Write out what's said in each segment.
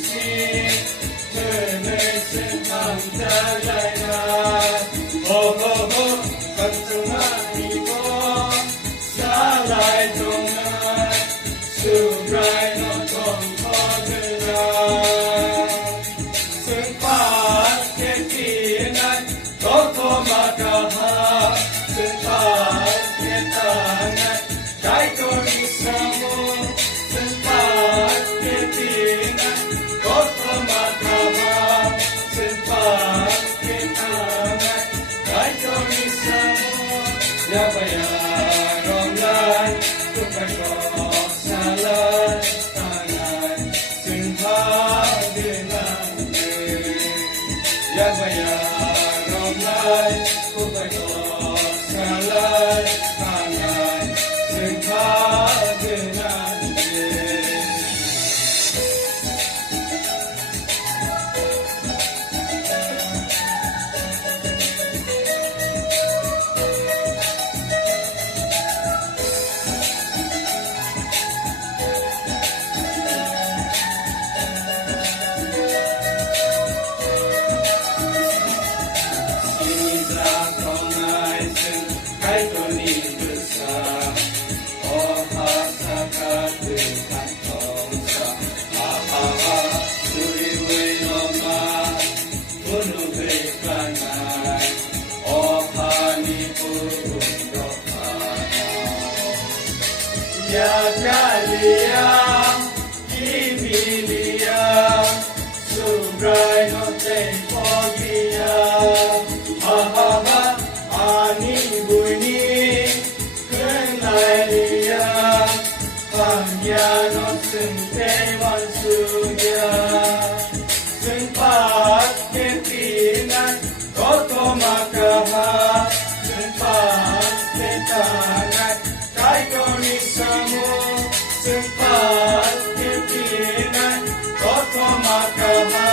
이신 틈을 쓴 남자라야 오호호 걱정하리고 살아있 동안 수라이 너던 거들아 승파의 피난 도토마가하 승파의 땅은 가이토니 사무 승파의 피난 도토마가하 승파의 땅은 가이토니 사무 야바야 롬란 tukako salah tangan singhaginan yang bayar romai tukako salah tangan singhaginan Ya Kalia, Kimilia, Subrai no Tempogia, ha ha ha, Ani Buni, Kenailia, Panya no Sente Mansuya, Sempat Kepinan, Kotomakaha, Sempat Ketangan, Kaitoni samu sempat kepinan kotomakaha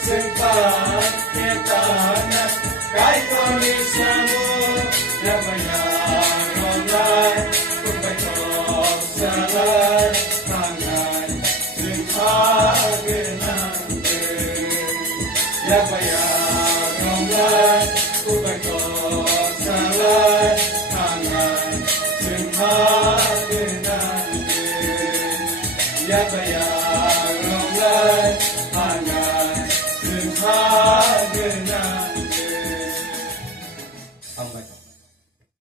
sempat ketanan Kaitoni samu yabaya romai kumpaitok salah tangan sempat kenante yabaya romai kumpaitok salah tangan Hagenande, Yabaya.